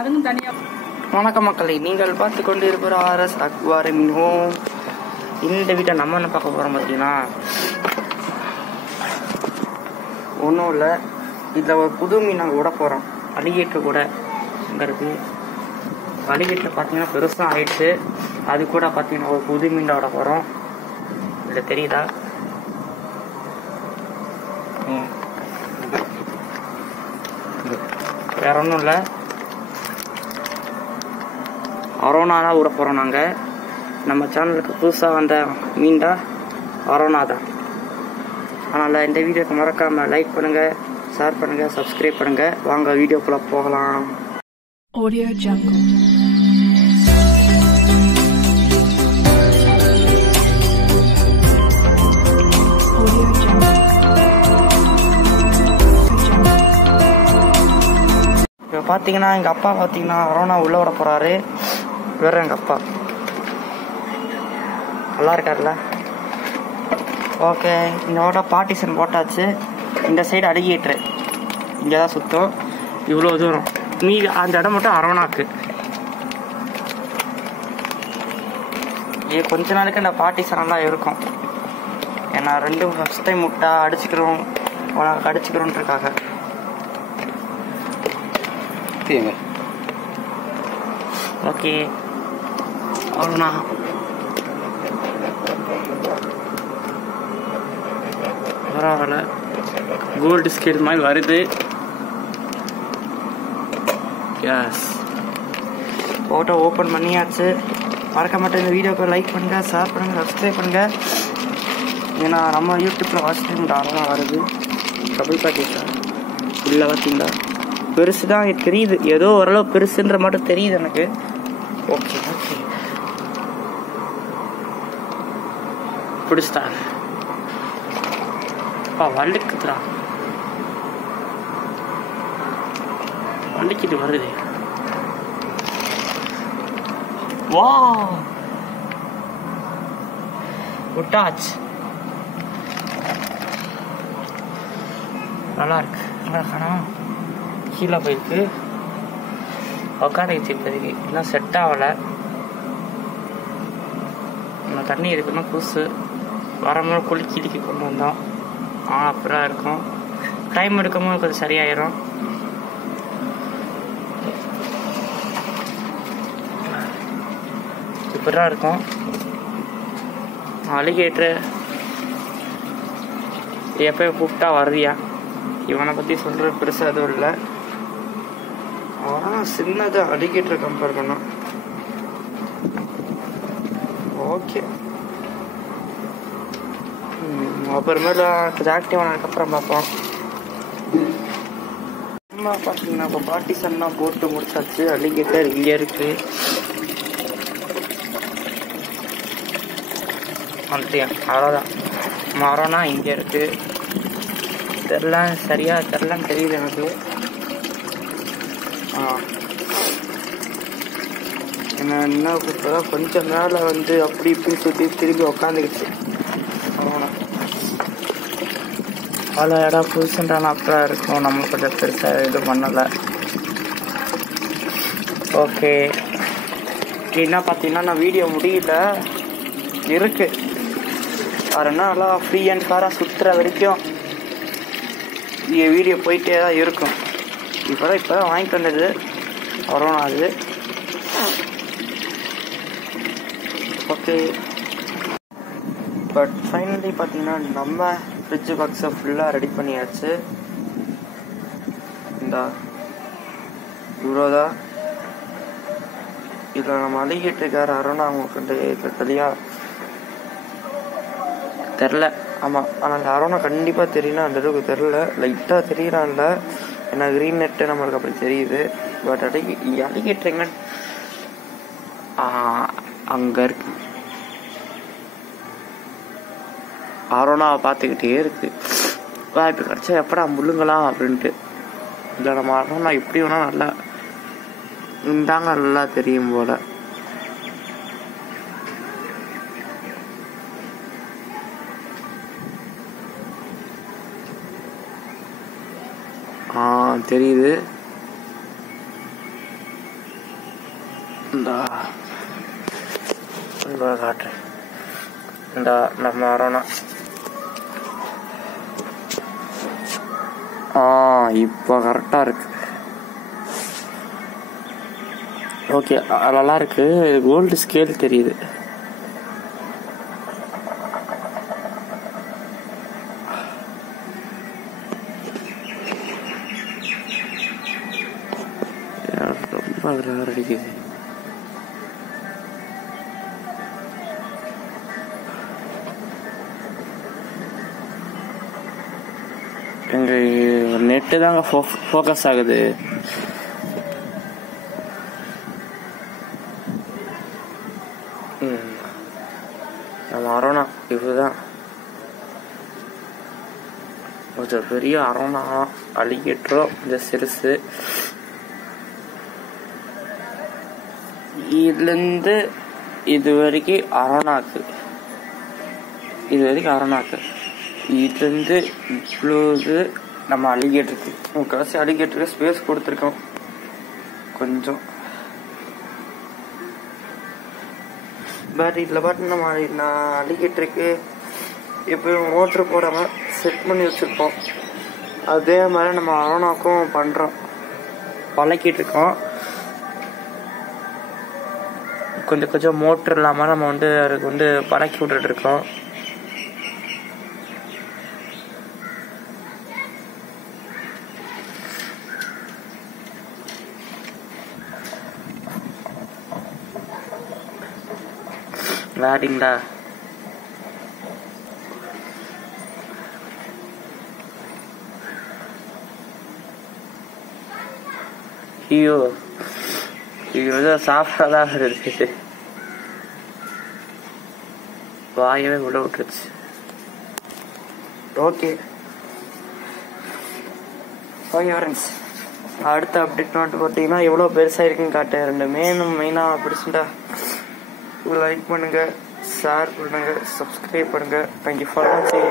அதுவும் தனியாக. வணக்கம் மக்களை, நீங்கள் பார்த்து கொண்டு இருக்கிற RS அக்வாரியம் ஹோம். இந்த வீட்டை நம்ம என்ன பார்க்க போகிறோம் பார்த்தீங்கன்னா, ஒன்றும் இல்லை, இதில் ஒரு புது மீன் நாங்கள் விட போகிறோம். அலிகேட்டர் கூட இங்கே இருக்குது. அலிகேட்டர் பார்த்தீங்கன்னா பெருசாக ஆயிடுச்சு. அது கூட பார்த்தீங்கன்னா ஒரு புது மீன் விட போகிறோம். இதில் தெரியுதா? வேற ஒன்றும் இல்லை, அரோனா தான் விட போகிறோம். நாங்கள் நம்ம சேனலுக்கு புதுசாக வந்த மீன் தான் அரோனா தான். அதனால் இந்த வீடியோக்கு மறக்காமல் லைக் பண்ணுங்கள், ஷேர் பண்ணுங்கள், சப்ஸ்கிரைப் பண்ணுங்கள். வாங்க வீடியோக்குள்ளே போகலாம். Audio Jungle. இப்போ பார்த்தீங்கன்னா எங்கள் அப்பா பார்த்தீங்கன்னா அரோனா உள்ளே விட போகிறாரு. வேறு எங்கள் அப்பா நல்லா இருக்கார்ல. ஓகே, இதோட பார்ட்டிஷன் போட்டாச்சு. இந்த சைடு அலிகேட்டரு இங்கே தான் சுத்தம். இவ்வளோ தூரம் மீதி அந்த இடம் மட்டும் அரோனாக்கு. இது கொஞ்ச நாளைக்கு இந்த பார்ட்டிஷன் எல்லாம் இருக்கும். ஏன்னா ரெண்டும் ஃபஸ்ட் டைம் விட்டா அடிச்சுக்கிறோம், அடிச்சுக்கிறோன்றக்காக. ஓகே, அவ்வளோண்ணா. பரவாயில்ல, கோல்டு ஸ்கேல் மாதிரி வருது. எஸ், ஃபோட்டோ ஓப்பன் பண்ணியாச்சு. மறக்க மாட்டேன், இந்த வீடியோக்கு லைக் பண்ணுங்கள், ஷேர் பண்ணுங்கள், சப்ஸ்கிரைப் பண்ணுங்கள். ஏன்னா நம்ம யூடியூப்பில் ஃபஸ்ட் டைம் டாலாம் வருது. டபுள் பேக்கேஜ் இல்லை பார்த்தீங்களா? பெருசு தான் தெரியுது, ஏதோ ஓரளவு பெருசுன்ற மட்டும் தெரியுது எனக்கு. Okay okay, பிடிச்சிட்டா. வள்ளிக்குதுரா, வள்ளிக்கிட்டு வருது. வா, விட்டாச்சு. நல்லா இருக்கு. கீழே போயிருக்கு, உக்காந்துச்சு. இப்போதைக்கு இன்னும் செட் ஆகலை. இன்னும் தண்ணி இருக்குன்னா புதுசு வரும்போது குளிக்கிடிக்கு கொண்டு வந்தோம். அப்புறம் இருக்கும், டைம் எடுக்கும்போது கொஞ்சம் சரியாயிரும். இப்படிதான் இருக்கும். அலிகேட்டரு எப்போ கூப்பிட்டா வருவியா? இவனை பற்றி சொல்கிற பெருசாக எதுவும் இல்லை. ஆனால் சின்னது அலிகேட்டர் கம்பேர் பண்ணோம். ஓகே, அப்புறமேல கொஞ்சம் ஆக்டிவ் ஆனதுக்கப்புறம் பார்ப்போம். சும்மா பார்த்தீங்கன்னா இப்போ பார்ட்டிஷன்லாம் போட்டு முடிச்சாச்சு. அலிகேட்டர் இங்கே இருக்கு. அவ்வளோதான். மரம்னா இங்கே இருக்கு. தெரில, சரியா தெரிலன்னு தெரியுது எனக்கு. என்ன இப்போதான் கொஞ்சம் மேலே வந்து அப்படி இப்படி சுற்றி திரும்பி உக்காந்துக்கிச்சு. பல இடம் புதுசுன்றான அப்புறம் இருக்கும். நம்மளுக்கு கொஞ்சம் பெருசாக எதுவும் பண்ணலை. ஓகே, என்ன பார்த்தீங்கன்னா நான் வீடியோ முடியல இருக்கு. வேறு என்ன, நல்லா ஃப்ரீ அண்ட் காராக சுற்றுற வரைக்கும் வீடியோ போயிட்டே தான் இருக்கும். இப்போ தான் வாங்கிட்டு வந்தது அரோனா அது. ஓகே, பட் ஃபைனலி பார்த்தீங்கன்னா நம்ம ஃப்ரிட்ஜ் பாக்ஸை ஃபுல்லாக ரெடி பண்ணியாச்சு. இந்த இவ்வளோதான். இதில் நம்ம அலிகேட்டருக்கார அரோனா அவங்களுக்கு தெரியா தெரில. ஆமாம், ஆனால் அரோனா கண்டிப்பாக தெரியணும். அந்த அளவுக்கு தெரில, லைட்டாக தெரியறான்ல. ஏன்னா க்ரீன் நெட்டு நம்மளுக்கு அப்படி தெரியுது. பட் அலிகேட்டருங்க அங்கே இருக்கு. அரோனாவை பார்த்துக்கிட்டே இருக்கு. வாய்ப்பு கிடச்சா எப்படா முள்ளுங்களாம் அப்படின்ட்டு. இல்லை, நம்ம அரோனா எப்படி வேணால் நல்லா இருந்தாங்க, நல்லா தெரியும் போல். தெரியுது. இந்த காட்டுறேன். இந்த நம்ம வரோம்னா இப்போ கரெக்டாக இருக்கு. ஓகே, நல்லா இருக்கு. கோல்டு ஸ்கேல் தெரியுது. ரொம்ப அடிக்குது. எங்க நெட்டு தாங்க ஃபோக்கஸ் ஆகுது. நம்ம அரோனா இதுதான் கொஞ்சம் பெரிய அரோனா. அலிகேட்டரும் கொஞ்சம் சிறுசு. இதுலேருந்து இது வரைக்கும் அரோனாக்கு, இதுலேருந்து இவ்வளவு நம்ம அலிகேட்டருக்கு முக்கால்வாசி அலிகேட்டருக்கு ஸ்பேஸ் கொடுத்துருக்கோம். கொஞ்சம் பட் இதில் பாட்டு நான் அலிகேட்டருக்கு எப்பயும் மோட்ரு போடாமல் செட் பண்ணி வச்சுருப்போம். அதே மாதிரி நம்ம அரோனாக்கும் பண்ணுறோம், பழக்கிட்டு இருக்கோம். கொஞ்சம் கொஞ்சம் மோட்ரு இல்லாமல் நம்ம அதுக்கு பழக்கி விட்டுட்டு இருக்கோம். விளையாடிங்களா? ஐயோ இது சாப்பிடாதான் வருது. வாயவே உள்ள விட்டுருச்சு. ஓகே ஃப்ரெண்ட்ஸ், அடுத்த அப்டேட் பார்த்தீங்கன்னா எவ்வளோ பெருசாக இருக்குன்னு காட்டு. மெயினாக பிடிச்சிட்டா லைக் பண்ணுங்கள், ஷேர் பண்ணுங்கள், சப்ஸ்கிரைப் பண்ணுங்கள். தேங்க்யூ ஃபார் வாட்சிங்.